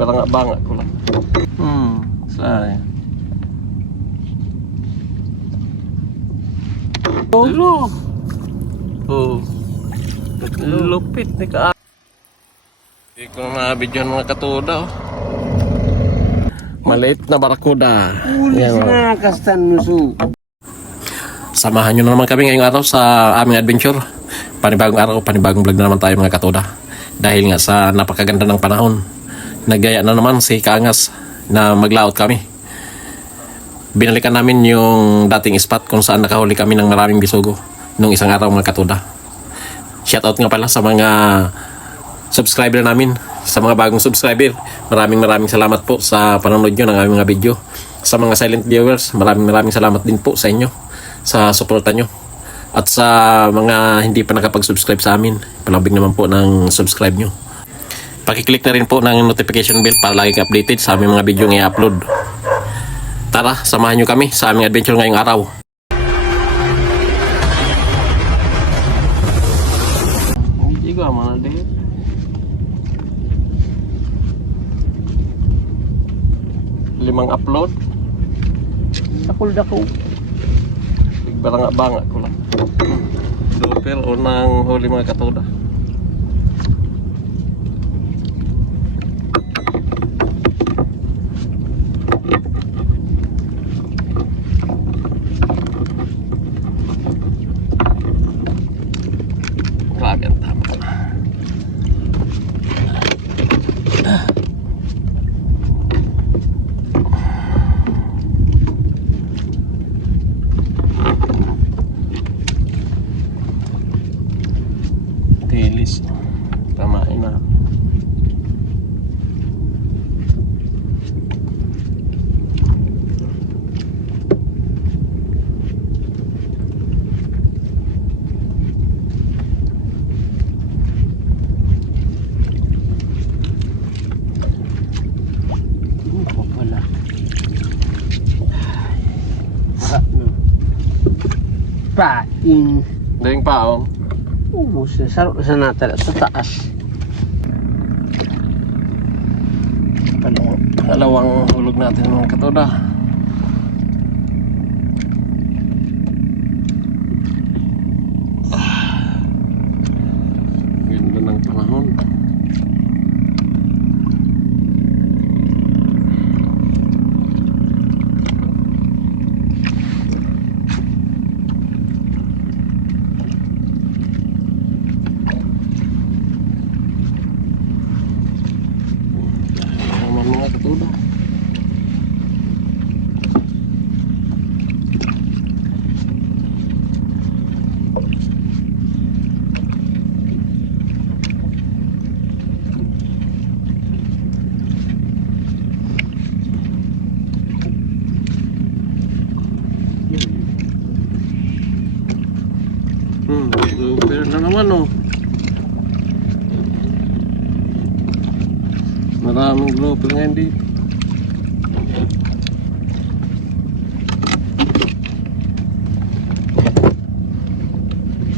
Banga-banga ko lang. Saan? Oh. Oh. Lupit ni ka. Hindi ko na video ng mga katuda. Maliit na barakuda. Ulis na kastan muso. Samahan nyo na naman kami ngayong araw sa aming adventure. Panibagong araw, panibagong vlog na naman tayo mga katuda. Dahil nga sa napakaganda ng panahon, nagaya na naman si Kaangas na maglaot kami. Binalikan namin yung dating spot kung saan nakahuli kami ng maraming bisugo nung isang araw mga katuda. Shoutout nga pala sa mga subscriber namin, sa mga bagong subscriber. Maraming salamat po sa panonood nyo ng aming mga video. Sa mga silent viewers, maraming salamat din po sa inyo sa suporta nyo. At sa mga hindi pa nakapag-subscribe sa amin, palabig naman po ng subscribe nyo. Pakiclick na rin po ng notification bell para lagi updated sa aming mga video na i-upload. Tara, samahan nyo kami sa aming adventure ngayong araw. Hindi ko mana din. Limang upload. Dako. Banga-banga ko lang. Super unang huli mga katuda. Grabe ang tama. Tilis. Tamain na. Ako pala. Sarap na. Paing. Daing paong. Ubus na. Sarap na sa natala. Sa taas. Dalawang hulog natin mga katuda. Ganda ng panahon. Mga katuda. Super na naman oh. Maraming grouper ngayon dito.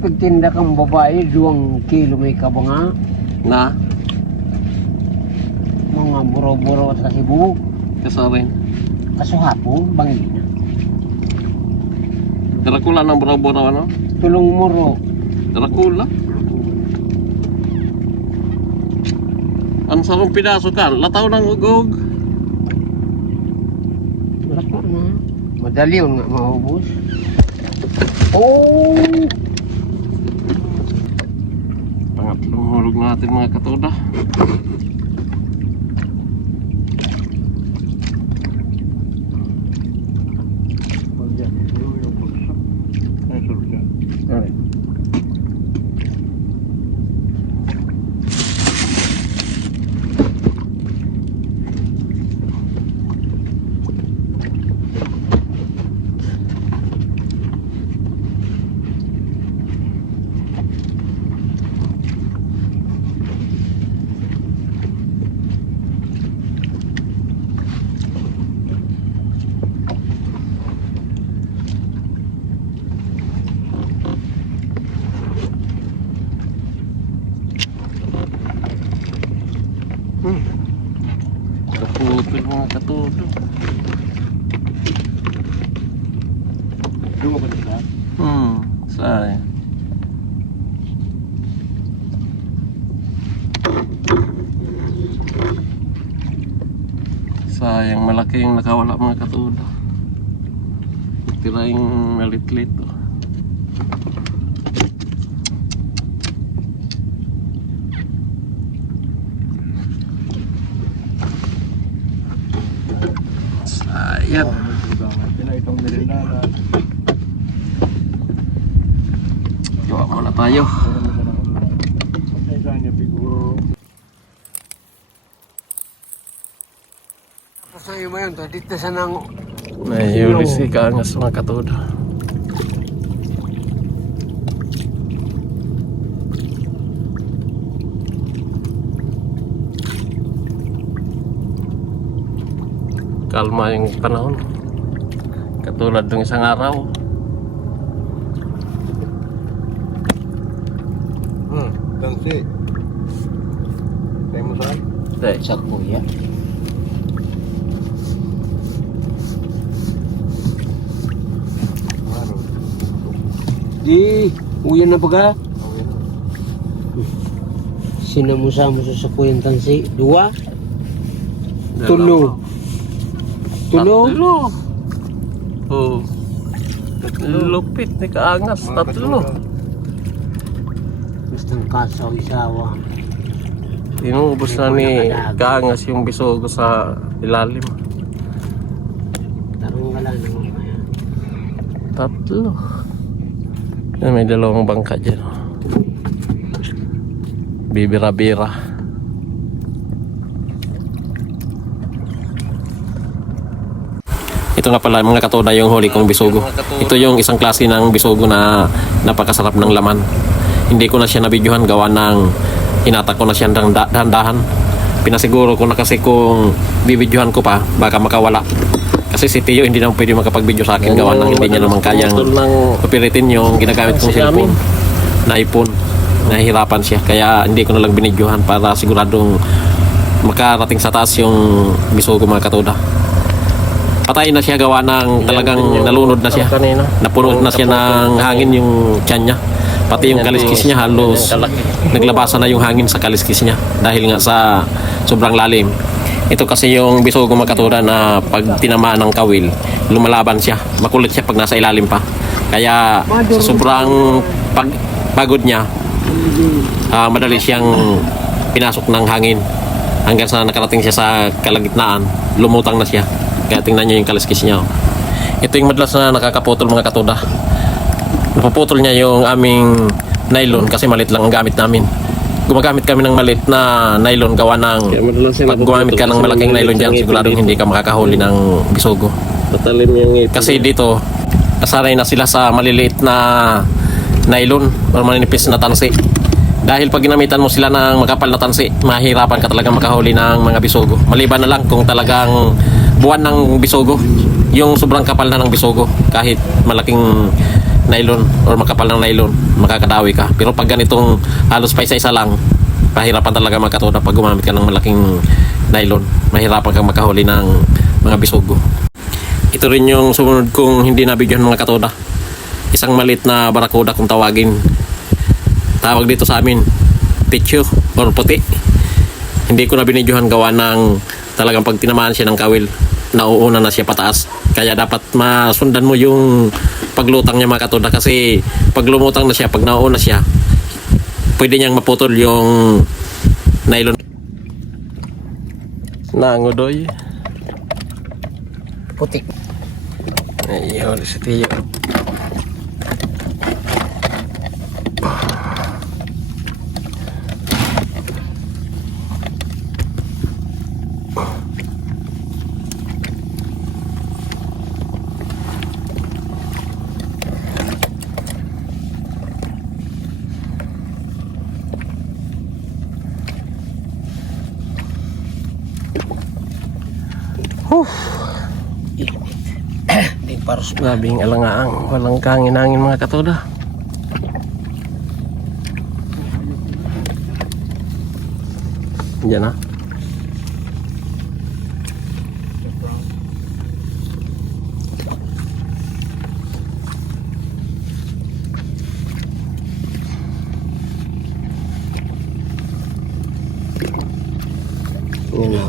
Pagtinda kang babae, 2 kilo may kabanga. Na? Mga buro-buro sa Cebu. Kasarin. Kaso hapon, bangi na. Dracula ng bura-bura ano? Tulong muro. Dracula? Ang sarong pidaso ka, lataw ng ugog. Wala pa na. Madali yun nga maubos. Oh! Pangatlong hulog natin mga katuda. kapil mga katudo. Duma ko dito. Sayang. Sayang, malaki yung nakawala mga katudo. Tira yung malit-lit. Sayang. Gawa muna tayo. Sa iyo mo yun, dito sa nang Nahihuli si Kaangas mga katudo. Kalma yung panahon. Katulad ng isang araw. Tansi. Tayo mo saan? Dahil sa kuya. Ano? Di, uyan na baga. Okay. Sinamusa mo sa kuyang tansi. Dua, tulo. Tulo? Tatlo. Oh. Lupit ni Kaangas. Mga Tatlo. katuda. Bastang kasaw-isawa. Inuubos na ni Kaangas yung bisogo sa ilalim. Tarong wala na mamaya. Tatlo. Yan, may dalawang bangka dyan. Bibira-bira. Ito nga pala mga katoda yung huli kong bisugo. Ito yung isang klase ng bisugo na napakasarap ng laman. Hindi ko na siya nabidyohan gawa ng hinata ko na siya dahan-dahan. Pinasiguro ko na kasi kung bibidyohan ko pa baka makawala. Kasi si Tio hindi naman pwede makapag-video sa akin gawa ng hindi niya naman kayang kapiritin yung ginagamit kong cellphone na iPhone. Nahihirapan siya kaya hindi ko na lang binidyohan para siguradong makarating sa taas yung bisugo mga katoda. Patay na siya gawa ng talagang nalunod na siya. Napuno na siya ng hangin yung tiyan niya. Pati yung kaliskis niya halos naglabasan na yung hangin sa kaliskis niya dahil nga sa sobrang lalim. Ito kasi yung bisugo makatuda na pag tinamaan ng kawil, lumalaban siya. Makulit siya pag nasa ilalim pa. Kaya sa sobrang pagod niya, madali siyang pinasok ng hangin. Hanggang sa nakarating siya sa kalagitnaan, lumutang na siya. Kaya tingnan nyo yung kaliskis niya. Ito yung madalas na nakakaputol mga katuda. Napuputol niya yung aming nylon kasi malit lang ang gamit namin. Gumagamit kami ng malit na nylon gawa ng pag gumamit ka ng malaking nylon dyan siguradong hindi ka makakahuli ng bisugo. Kasi dito kasanay na sila sa maliliit na nylon o maninipis na tansi. Dahil pag ginamitan mo sila ng makapal na tansi, mahirapan ka talagang makahuli ng mga bisugo. Maliban na lang kung talagang buwan ng bisugo, yung sobrang kapal na ng bisugo, kahit malaking nylon or makapal ng nylon, makakadawi ka. Pero pag ganitong halos pa isa-isa lang, mahirapan talaga mga katoda pag gumamit ka ng malaking nylon. Mahirapan kang makahuli ng mga bisugo. Ito rin yung sumunod kong hindi nabigyan mga katoda. Isang malit na barakuda kung tawagin. Tawag dito sa amin, picho or puti. Hindi ko na binidyohan gawa ng talagang pag tinamaan siya ng kawil, nauuna na siya pataas. Kaya dapat masundan mo yung paglutang niya mga katoda kasi pag lumutang na siya, pag nauuna siya, pwede niyang maputol yung nylon. Nangudoy. Putik. Ayun, si Tio. Di paros Grabing alangaang, walang kangin-angin mga katoda. Diyan na. Yan o.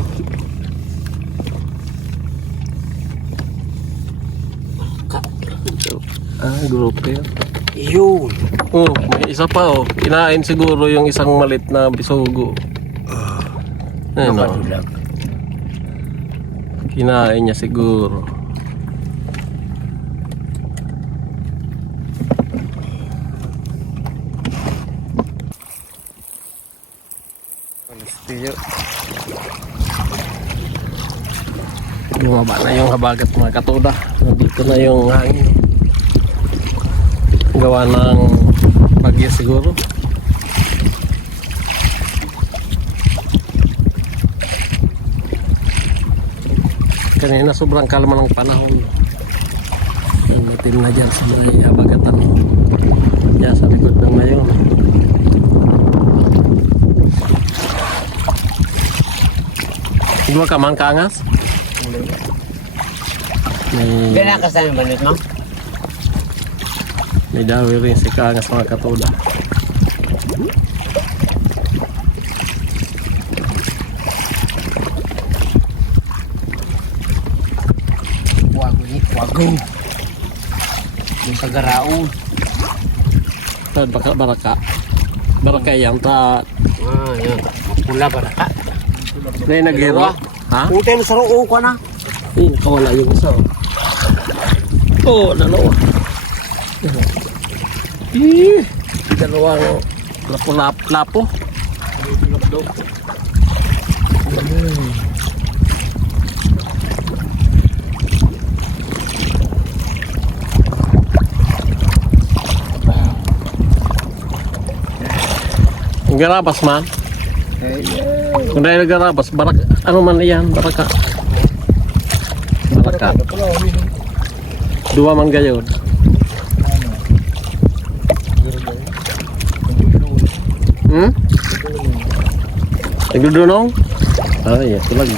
Grupo yun. Yun. Oh, may isa pa oh. Kinain siguro yung isang malit na bisugo. Ayun oh. Nakadulag. Kinain niya siguro. Bumaba na yung habagat mga katuda. Nandito na yung hangin. Gawa ng bagyo siguro. Kanina sobrang kalma ng panahon. Natin na dyan sa may habagatan. Yan sa likod ng mayon. Dua ka man kaangas? May, Ganakas na yung banit mo? may dawi rin si kaangas mga katuda. Wago ni, wago. Yung sa garaon. Baka baraka. Baraka yan ta. Yun. Pula ba na ka? May naghiro. Ha? Utay mo sa roo ko na. Eh, nakawala yung isa. Oh, dalawa. Eh, dalawang lapo-lapo. Ang garabas man. Kung dahil garabas, barak, ano man yan, baraka. Baraka. Dua man gayon. Hmm? Nagdudunong? Ah, iya, ito lang.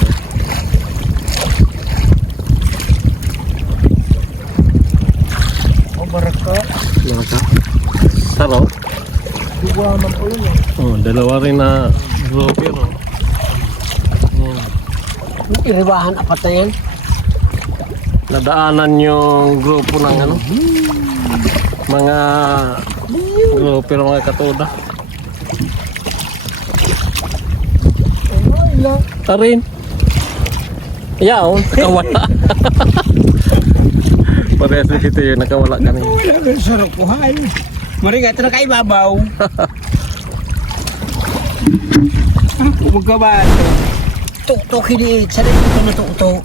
Oh, baraka. Baraka. Saro. Dua man po yun. Oh, dalawa rin na broker. Oh. Iribahan apat na yan. Nadaanan yung grupo ng ano, mga grupo ng mga katoda. Tarin. Yaon, nakawala. Parehas na dito yun, nakawala kanina. Sarap po hay. Maringat na kaibabaw. Huwag ka ba? Tuk-tuk hindi. Sarap ito na tuk-tuk.